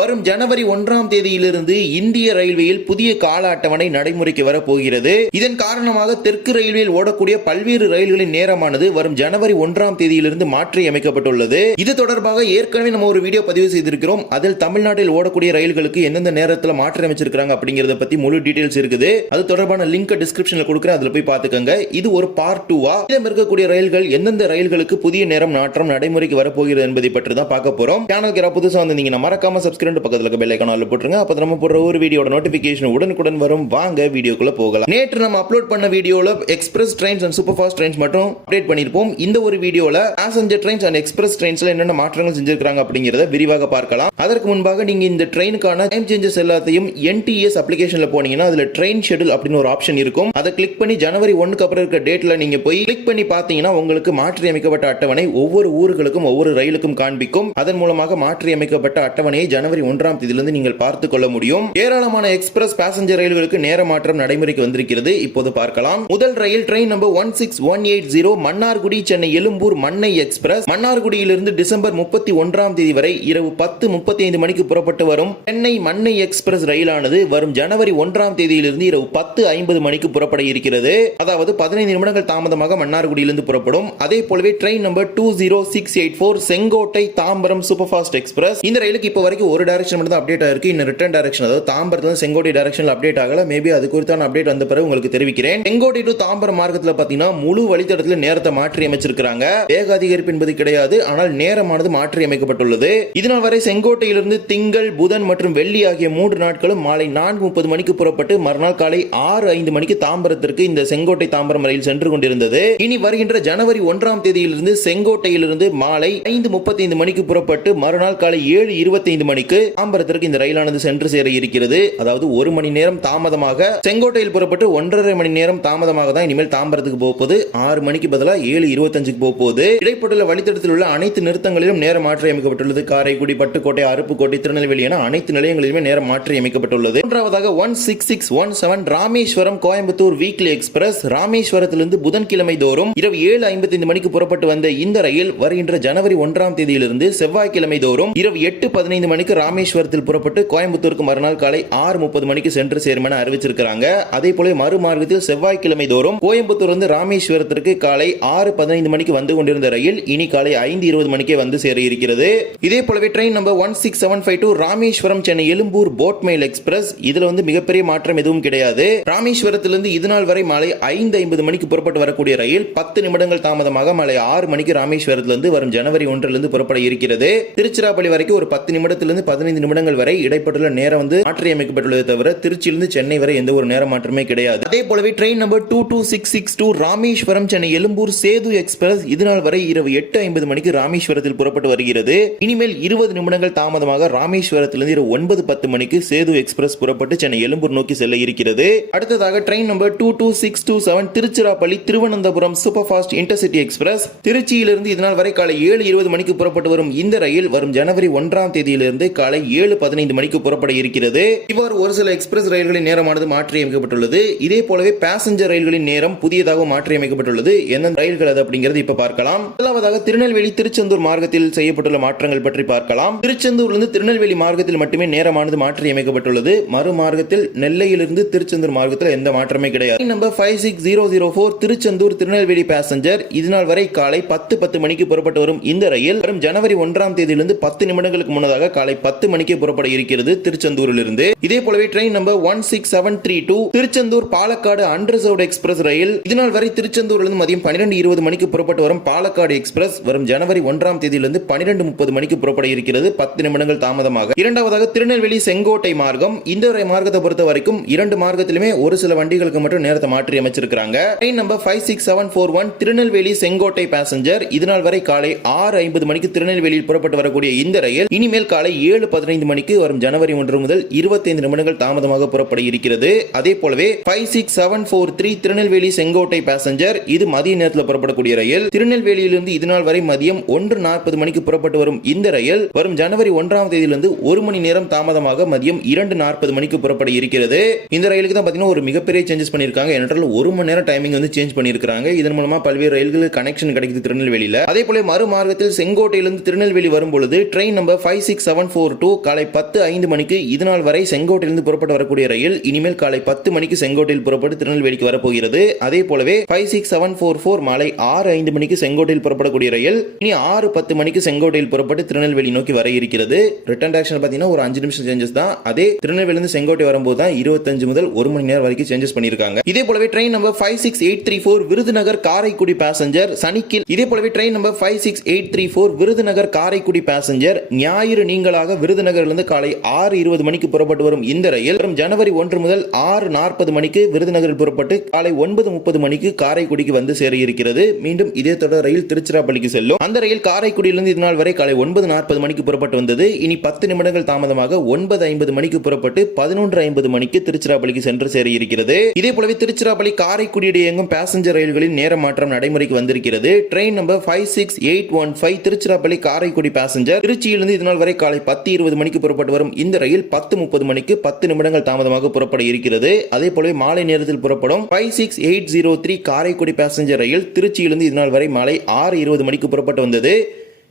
வரும் ஜனவரி 1ஆம் தேதியிலிருந்து இந்திய ரயில்வேயில் புதிய கால அட்டவணை நடைமுறைக்கு வரப்போகிறது. இதன் காரணமாக தெற்கு ரயில்வேயில் ஓடக்கூடிய பல்வேறு ரயில்களின் நேரமானது வரும் ஜனவரி 1ஆம் தேதியிலிருந்து மாற்றி அமைக்கப்பட்டுள்ளது. இது தொடர்பாக ஏற்கனவே நம்ம ஒரு வீடியோ பதிவு செய்திருக்கிறோம். அதில் தமிழ்நாட்டில் ஓடக்கூடிய ரயில்களுக்கு எந்தெந்த நேரத்தில் மாற்றி அமைச்சிருக்காங்க அப்படிங்கறத பத்தி முழு டீடைல்ஸ் இருக்குது. அது தொடர்பான லிங்க் டிஸ்கிரிப்ஷன்ல கொடுக்கிறேன், அதுல போய் பாத்துக்கங்க. இது ஒரு பார்ட் 2வா இருக்கக்கூடிய ரயில்கள் எந்தெந்த ரயில்களுக்கு புதிய நேரம் மாற்றம் நடைமுறைக்கு வரப்போகிறது என்பதை பற்றி தான் பார்க்க போறோம். சேனலுக்கு புதுசா வந்தீங்கன்னா மறக்காம சப்ஸ்கிரைப் பக்கத்துல பெல் ஐகான் ஆல்ல போட்டுருங்க. அப்ப நம்ம போடுற ஒரு வீடியோட நோட்டிபிகேஷன் உடனுக்குடன் வரும். வாங்க வீடியோக்குள்ள போகலாம். நேற்று நம்ம அப்லோட் பண்ண வீடியோல express trains and super fast trains மட்டும் அப்டேட் பண்ணிருப்போம். இந்த ஒரு வீடியோல பேசஞ்சர் ட்ரெயின்ஸ் அண்ட் எக்ஸ்பிரஸ் ட்ரெயின்ஸ்ல என்னென்ன மாற்றங்கள் செஞ்சிருக்காங்க அப்படிங்கறத விரிவாக பார்க்கலாம். அதற்கு முன்பாக நீங்க இந்த ட்ரெயினுக்கான டைம் சேஞ்சஸ் எல்லாத்தையும் NTS அப்ளிகேஷன்ல போனீங்கன்னா அதுல ட்ரெயின் ஷெட்யூல் அப்படின்னு ஒரு ஆப்ஷன் இருக்கும். அதை கிளிக் பண்ணி ஜனவரி 1க்கு அப்புறம் இருக்க டேட்ல நீங்க போய் கிளிக் பண்ணி பாத்தீங்கன்னா உங்களுக்கு மாற்றி அமைக்கப்பட்ட அட்டவணை ஒவ்வொரு ஊர்களுக்கும் ஒவ்வொரு ரயிலுக்கும் காண்பிக்கும். அதன் மூலமாக மாற்றி அமைக்கப்பட்ட அட்டவணையை ஜனவரி 1ஆம் தேதியிலிருந்து நீங்கள் பார்த்துக் கொள்ள முடியும். ஏராளமான எக்ஸ்பிரஸ் பேசஞ்சர் ரயில்களுக்கு நேர மாற்றம் நடைமுறைக்கு வந்திருக்கிறது. இப்போது பார்க்கலாம். முதல் ரயில் train number 16180 Mannargudi Chennai Egmore Mannai express மன்னார்குடியிலிருந்து டிசம்பர் 31ஆம் தேதி வரை இரவு 10:35 மணிக்கு புறப்பட்டு வரும் சென்னை மன்னை எக்ஸ்பிரஸ் ரயிலானது வரும் ஜனவரி 1ஆம் தேதியிலிருந்து இரவு 10:50 மணிக்கு புறப்பட இருக்கிறது. அதாவது 15 நிமிடங்கள் தாமதமாக மன்னார்குடியிலிருந்து புறப்படும். அதே போலவே train number 20684 Sengottai Tambaram super fast express. இந்த ரயிலுக்கு இப்போ வரைக்கும் ஒரு டைரக்ஷன் மட்டும் தான் அப்டேட் ஆயிருக்கு. இன்னும் ரிட்டர்ன் டைரக்ஷன், அதாவது தாம்பரத்துல செங்கோட்டை டைரக்ஷன்ல அப்டேட் ஆகல. மேபி அது குறித்தான அப்டேட் வந்த பிறகு உங்களுக்கு தெரிவிக்கிறேன். செங்கோட்டை டு தாம்பரம் மார்க்கத்துல பாத்தீங்கன்னா முழு வழித்தடத்துல நேரத்தை மாற்றி அமைச்சிருக்காங்க. வேக அதிகரிப்பு என்பது கிடையாது, ஆனால் நேரமானது மாற்றி அமைக்கப்பட்டுள்ளது. இதனால் வரை செங்கோட்டையிலிருந்து திங்கள், புதன் மற்றும் வெள்ளி ஆகிய 3 நாட்களும் மாலை 4:30 மணிக்கு புறப்பட்டு மறுநாள் காலை 6:05 மணிக்கு தாம்பரத்திற்கு இந்த செங்கோட்டை தாம்பரம் ரயில் சென்று கொண்டிருந்தது. இனி வருகின்ற ஜனவரி 1ஆம் தேதியிலிருந்து செங்கோட்டையிலிருந்து மாலை 5:35 மணிக்கு புறப்பட்டு மறுநாள் காலை 7:25 மணிக்கு தாம்பரத்திற்கு இந்த ரயிலானது சென்று சேர இருக்கிறது. அதாவது 1 மணி நேரம் தாமதமாக செங்கோட்டையில் புறப்பட்டு 1.5 மணி நேரம் தாமதமாக தான் இனிமேல் தாம்பரத்துக்கு போகுது. 6 மணிக்கு பதிலாக 7:25க்கு போகுது. இடைப்பட்டுள்ள வழித்தடத்தில் உள்ள அனைத்து நிறுத்தங்களிலும் நேரம் மாற்றி அமைக்கப்பட்டுள்ளது. காரைக்குடி, பட்டுக்கோட்டை, அருப்புக்கோட்டை, திருநெல்வேலி என அனைத்து நிலையங்களிலுமே நேரம் மாற்றி அமைக்கப்பட்டுள்ளது. மூன்றாவதாக 16617 ராமேஸ்வரம் கோயம்புத்தூர் வீக்லி எக்ஸ்பிரஸ் ராமேஸ்வரத்திலிருந்து புதன்கிழமை தோறும் இரவு 7:55 மணிக்கு புறப்பட்டு வந்த இந்த ரயில் வருகின்ற ஜனவரி 1ஆம் தேதியிலிருந்து செவ்வாய்க்கிழமை தோறும் இரவு 8:15 மணிக்கு ராமேஸ்வரத்தில் புறப்பட்டு கோயம்புத்தூருக்கு மறுநாள் காலை 6:30 மணிக்கு சென்று சேரும் என அறிவிச்சிருக்காங்க. அதே போல மறுமார்க்கத்தில் செவ்வாய்க்கிழமை தோறும் கோயம்புத்தூர் ராமேஸ்வரத்திற்கு காலை 6:15 மணிக்கு வந்து கொண்டிருந்த ரயில் இனி காலை 5:20 மணிக்கே வந்து சேர இருக்கிறது. இதே போலவே train number 16752 Rameswaram Chennai Egmore boat mail express. இதுல மிகப்பெரிய மாற்றம் எதுவும் கிடையாது. ராமேஸ்வரத்திலிருந்து இதுநாள் வரை மாலை 5:50 மணிக்கு புறப்பட்டு வரக்கூடிய ரயில் 10 நிமிடங்கள் தாமதமாக மாலை 6 மணிக்கு ராமேஸ்வரத்திலிருந்து வரும் ஜனவரி 1 புறப்பட இருக்கிறது. திருச்சிராப்பள்ளி வரைக்கும் ஒரு 10 நிமிடத்திலிருந்து 15 நிமிடங்கள் வரை இடைப்பட்டுள்ள நேரம் மாற்றி அமைக்கப்பட்டுள்ளது தவிர திருச்சியிலிருந்து சென்னை வரை எந்த ஒரு நேர மாற்றமே கிடையாது. அதே போலவே train number 22662 Rameswaram Chennai Egmore Sethu express இதுநாள் வரை இரவு 8:50 மணிக்கு ராமேஸ்வரத்தில் புறப்பட்டு வருகிறது. இனிமேல் 20 நிமிடங்கள் தாமதமாக ராமேஸ்வரத்திலிருந்து இரவு 9:10 மணிக்கு சேது எக்ஸ்பிரஸ் புறப்பட்டு சென்னை எழும்பூர் நோக்கி செல்ல இருக்கிறது. அடுத்ததாக train number 22627 Tiruchirappalli Thiruvananthapuram super fast intercity express திருச்சியிலிருந்து இதனால் வரை காலை 7:20 மணிக்கு புறப்பட்டு வரும் இந்த ரயில் வரும் ஜனவரி 1ஆம் தேதியிலிருந்து காலை 7:15 மணிக்கு புறப்பட இருக்கிறது. இவ்வாறு ஒரு சில எக்ஸ்பிரஸ் ரயில்களின் நேரமானது மாற்றி அமைக்கப்பட்டுள்ளது. இதே போலவே பேசஞ்சர் ரயில்களின் நேரம் புதியதாக மாற்றி அமைக்கப்பட்டுள்ளது. எந்தெந்த ரயில்கள் அது அப்படிங்கிறது இப்ப பார்க்கலாம். முதலாவதாக திருநெல்வேலி திருச்செந்தூர் மார்க்கத்தில் செய்யப்பட்டுள்ள மாற்றங்கள் பற்றி பார்க்கலாம். திருச்செந்தூரிலிருந்து திருநெல்வேலி மார்க்கத்தில் மட்டுமே நேரமானது மாற்றி அமைக்கப்பட்டுள்ளது. மறு மார்க்கத்தில் நெல்லையிலிருந்து திருச்செந்தூர் மார்க்கத்தில் எந்த மாற்றமே கிடையாது. நம்பர் 56004 திருச்செந்தூர் திருநெல்வேலி பேசஞ்சர் இதனால் வரை காலை 10:10 மணிக்கு புறப்பட்டு வரும் இந்த ரயில் வரும் ஜனவரி 1ஆம் தேதியிலிருந்து 10 நிமிடங்களுக்கு முன்னதாக காலை 10 மணிக்கு புறப்பட இருக்கிறது திருச்செந்தூரிலிருந்து. இதே போலவே train number 16732 Tiruchendur Palakkad unreserved express ரயில் இதனால் வரை திருச்செந்தூரிலிருந்து மதியம் 12:20 மணிக்கு புறப்பட்டு வரும் பாலக்காடு எக்ஸ்பிரஸ் வரும் ஜனவரி 1ஆம் தேதியிலிருந்து 12:30 மணிக்கு புறப்பட இருக்கிறது 10 நிமிடங்கள் தாமதமாக. இரண்டாவதாக திருநெல்வேலி செங்கோட்டை மார்க்கம். இந்த மார்க்கத்தை பொறுத்த வரைக்கும் 2 மார்க்கத்திலுமே ஒரு சில வண்டிகளுக்கு மட்டும் நேரத்தை மாற்றி அமைச்சிருக்காங்க. Train number 56741 Tirunelveli Sengottai passenger இதனால் வரை காலை 6:50 மணிக்கு திருநெல்வேலியில் புறப்பட்டு வரக்கூடிய இந்த ரயில் இனிமேல் காலை 7:15 மணிக்கு வரும் ஜனவரி 1 முதல் 25 நிமிடங்கள் தாமதமாக புறப்பட இருக்கிறது. அதே போலவே 56743 திருநெல்வேலி செங்கோட்டை பேசஞ்சர் இது மதிய நேரத்தில் புறப்படக்கூடிய ரயில். திருநெல்வேலியிலிருந்து இதுநாள் வரை மதியம் 1:40 மணிக்கு புறப்பட்டு வரும் இந்த ரயில் வரும் ஜனவரி 1ஆம் தேதியிலிருந்து 1 மணி நேரம் தாமதமாக மதியம் 2:40 மணிக்கு புறப்பட இருக்கிறது. இந்த ரயிலுக்கு தான் பாத்தீங்கன்னா ஒரு மிகப்பெரிய சேஞ்சஸ் பண்ணிருக்காங்க. என்றால் 1 மணி நேரம் டைமிங் சேஞ்ச் பண்ணிருக்காங்க. இதன் மூலமா பல்வேறு ரயில்களுக்கு கனெக்ஷன் கிடைக்குது திருநெல்வேலியில. அதே போல மறு மார்க்கத்தில் செங்கோட்டையிலிருந்து திருநெல்வேலி வரும் பொழுது ட்ரெயின் நம்பர் 56741 5742 காலை 10:05 மணிக்கு இதுநாள் வரை செங்கோட்டையிலிருந்து புறப்பட்டு வரக்கூடிய ரயில் இனிமேல் காலை 10 மணிக்கு செங்கோட்டையில் புறப்பட்டு திருநெல்வேலிக்கு வரப்போகிறது. அதே போலவே 56744 மாலை 6:05 மணிக்கு செங்கோட்டையில் புறப்படக்கூடிய ரயில் இனி 6:10 மணிக்கு செங்கோட்டையில் புறப்பட்டு திருநெல்வேலி நோக்கி வர இருக்கிறது. ரிட்டர்ன் டைரக்ஷன் பாத்தீங்கன்னா ஒரு 5 நிமிஷம் சேஞ்சஸ் தான். அதே திருநெல்வேலியிலிருந்து செங்கோட்டை வரும்போது தான் 25 முதல் 1 மணி நேரம் வரைக்கும் சேஞ்சஸ் பண்ணிருக்காங்க. இதே போலவே train number 56834 Virudhunagar Karaikudi passenger சனிக்கில் இதே போலவே train number 56834 Virudhunagar Karaikudi passenger ஞாயிறு நீங்களாக விருதுநகரிலிருந்து காலை 6:20 மணிக்கு புறப்பட்டு வரும் இந்த ரயில் வரும் ஜனவரி 1 முதல் 6:40 மணிக்கு விருதுநகரில் புறப்பட்டு காலை 9:30 மணிக்கு காரைக்குடிக்கு வந்து சேர இருக்கிறது. மீண்டும் இதே தொடர் ரயில் திருச்சிராப்பள்ளிக்கு செல்லும். அந்த ரயில் காரைக்குடியிலிருந்து இதுநாள் வரை காலை 9:40 மணிக்கு புறப்பட்டு வந்தது. இனி 10 நிமிடங்கள் தாமதமாக 9:50 மணிக்கு புறப்பட்டு 11:50 மணிக்கு திருச்சிராப்பள்ளிக்கு சென்று சேர இருக்கிறது. இதே போலவே திருச்சிராப்பள்ளி காரைக்குடி இயங்கும் பேசஞ்சர் ரயில்களின் நேர மாற்றம் நடைமுறைக்கு வந்திருக்கிறது. Train number 56815 Tiruchirappalli Karaikudi passenger திருச்சியிலிருந்து இதுநாள் வரை காலை 10:20 மணிக்கு புறப்பட்டு வரும் இந்த ரயில் 10:30 மணிக்கு 10 நிமிடங்கள் தாமதமாக புறப்பட இருக்கிறது. அதே போலவே மாலை நேரத்தில் புறப்படும் 56803 காரைக்குடி பேசஞ்சர் ரயில் திருச்சியிலிருந்து இதுநாள் வரை மாலை 6:20 மணிக்கு புறப்பட்டு வந்தது.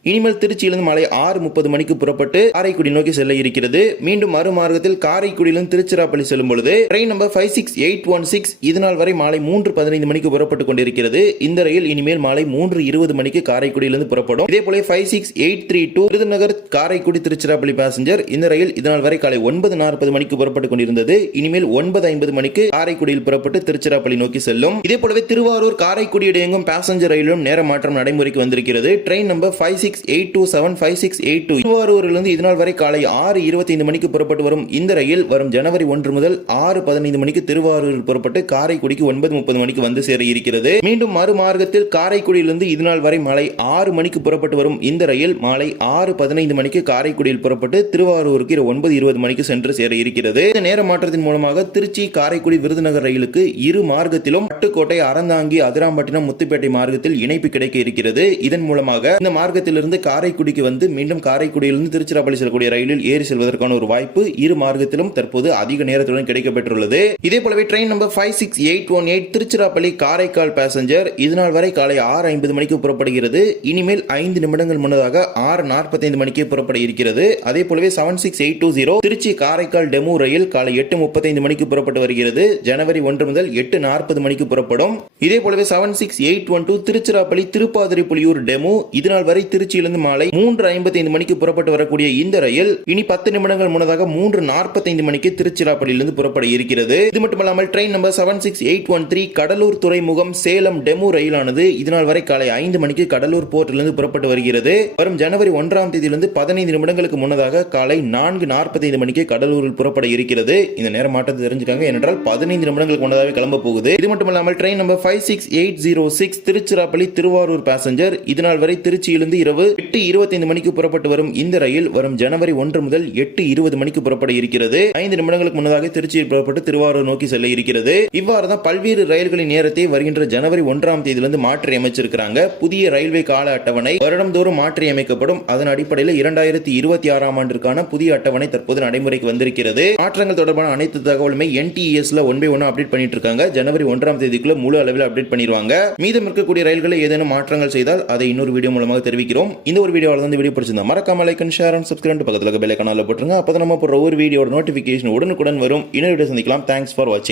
இனிமேல் திருச்சியிலிருந்து மாலை 6:30 மணிக்கு புறப்பட்டு காரைக்குடி நோக்கி செல்ல இருக்கிறது. மீண்டும் மறுமார்க்கத்தில் காரைக்குடியிலிருந்து திருச்சிராப்பள்ளி செல்லும் பொழுது ட்ரெயின் நம்பர் 56816 இதுநாள் வரை மாலை 3:15 மணிக்கு புறப்பட்டு கொண்டிருக்கிறது. இந்த ரயில் இனிமேல் மாலை 3:20 மணிக்கு காரைக்குடியிலிருந்து புறப்படும். இதே போல 56832 விருதுநகர் காரைக்குடி திருச்சிராப்பள்ளி பேசஞ்சர் இந்த ரயில் இதனால் வரை காலை 9:40 மணிக்கு புறப்பட்டு கொண்டிருந்தது. இனிமேல் 9:50 மணிக்கு காரைக்குடியில் புறப்பட்டு திருச்சிராப்பள்ளி நோக்கி செல்லும். இதே போலவே திருவாரூர் காரைக்குடி இடையங்கும் பேசஞ்சர் ரயிலும் நேர மாற்றம் நடைமுறைக்கு வந்திருக்கிறது. ட்ரெயின் நம்பர் 5682 திருவாரூரிலிருந்து இதுநாள் வரை காலை 6:25 மணிக்கு புறப்பட்டு வரும் இந்த ரயில் வரும் ஜனவரி 1 முதல் 6:15 மணிக்கு திருவாரூரில் புறப்பட்டு காரைக்குடிக்கு 9:30 மணிக்கு வந்து சேர இருக்கிறது. மீண்டும் மறுமார்க்கத்தில் காரைக்குடியிலிருந்து இதுநாள் வரை மாலை 6 மணிக்கு புறப்பட்டு வரும் இந்த ரயில் மாலை 6:15 மணிக்கு காரைக்குடியில் புறப்பட்டு திருவாரூருக்கு 9:20 மணிக்கு சென்று சேர இருக்கிறது. இந்த நேர மாற்றத்தின் மூலமாக திருச்சி காரைக்குடி விருதுநகர் ரயிலுக்கு இரு மார்க்கத்திலும் பட்டுக்கோட்டை அறந்தாங்கி அதிராம்பட்டினம் முத்துப்பேட்டை மார்க்கத்தில் இணைப்பு கிடைக்க இருக்கிறது. இதன் மூலமாக இந்த மார்க்கத்தில் காரைக்குடிக்கு வந்து மீண்டும் காரைக்குடியிலிருந்து திருச்சிராப்பள்ளி செல்லக்கூடிய ரயிலில் ஏறி செல்வதற்கான ஒரு வாய்ப்பு இரு மார்க்கத்திலும் தற்போது அதிக நேரத்துடன் கிடைக்கப்பெற்றுள்ளது. இதே போலவே train number 56818 Tiruchirappalli Karaikal passenger இதுநாள் வரை காலை 6:50 மணிக்கு புறப்படுகிறது. இனிமேல் 5 நிமிடங்கள் முன்னதாக 6:45 மணிக்கு புறப்பட இருக்கிறது. அதே போலவே 76820 திருச்சி காரைக்கால் டெமு ரயில் காலை 8:35 மணிக்கு புறப்பட்டு வருகிறது. ஜனவரி 1 முதல் 8:40 மணிக்கு புறப்படும். இதே போலவே 76812 திருச்சிராப்பள்ளி திருப்பாதிரி புலியூர் டெமு இதுநாள் வரை திருச்சியிலிருந்து மாலை 3:55 மணிக்கு புறப்பட்டு வரக்கூடிய இந்த ரயில் இனி 10 நிமிடங்கள் முன்னதாக 3:45 மணிக்கு திருச்சிராப்பள்ளியிலிருந்து புறப்பட இருக்கிறது. இது மட்டுமல்லாமல் ட்ரெயின் நம்பர் 76813 கடலூர் துறைமுகம் சேலம் டெமு ரயிலானது இதனால் வரை காலை 5 மணிக்கு கடலூர் போர்ட்டிலிருந்து புறப்பட்டு வருகிறது. வரும் ஜனவரி 1ஆம் தேதியிலிருந்து 15 நிமிடங்களுக்கு முன்னதாக காலை 4:45 மணிக்கு கடலூரில் புறப்பட இருக்கிறது. இந்த நேர மாற்றத்தை தெரிஞ்சுக்காங்க, ஏனென்றால் 15 நிமிடங்களுக்கு முன்னதாக கிளம்ப போகுது. இது மட்டுமல்லாமல் train number 56806 Tiruchirappalli Tiruvarur passenger இதனால் வரை திருச்சியிலிருந்து இரவு 8:25 மணிக்கு புறப்பட்டு வரும் இந்த ரயில் வரும் ஜனவரி 1 முதல் 8:20 மணிக்கு புறப்பட இருக்கிறது. 5 நிமிடங்களுக்கு முன்னதாக திருச்சியில் புறப்பட்டு திருவாரூர் நோக்கி செல்ல இருக்கிறது. இவ்வாறு தான் பல்வேறு ரயில்களின் நேரத்தை வருகின்ற ஜனவரி 1ஆம் தேதியிலிருந்து மாற்றி அமைச்சிருக்கிறாங்க. புதிய ரயில்வே கால அட்டவணை வருடம்தோறும் மாற்றி அமைக்கப்படும். அதன் அடிப்படையில் 2026ஆம் ஆண்டிற்கான புதிய அட்டவணை தற்போது நடைமுறைக்கு வந்திருக்கிறது. மாற்றங்கள் தொடர்பான அனைத்து தகவலுமே NTESல 1 by 1 அப்டேட் பண்ணிட்டு இருக்காங்க. ஜனவரி 1ஆம் தேதிக்குள்ள முழு அளவில் அப்டேட் பண்ணிடுவாங்க. மீதம் இருக்கக்கூடிய ரயில்களை ஏதேனும் மாற்றங்கள் செய்தால் அதை இன்னொரு வீடியோ மூலமாக தெரிவிக்கிறோம். இந்த ஒரு வீடியோவில் வந்து வீடியோ பிடிச்சிருந்தா மறக்காம like and share and subscribe பக்கத்துல பெல் ஐகானை போட்டுருங்க. அப்பதான் நம்ம போற ஒரு வீடியோட நோட்டிபிகேஷன் உடனுக்குடன் வரும். இன்னொரு வீடியோ சந்திக்கலாம். தேங்க்ஸ் ஃபார் வாட்சிங்.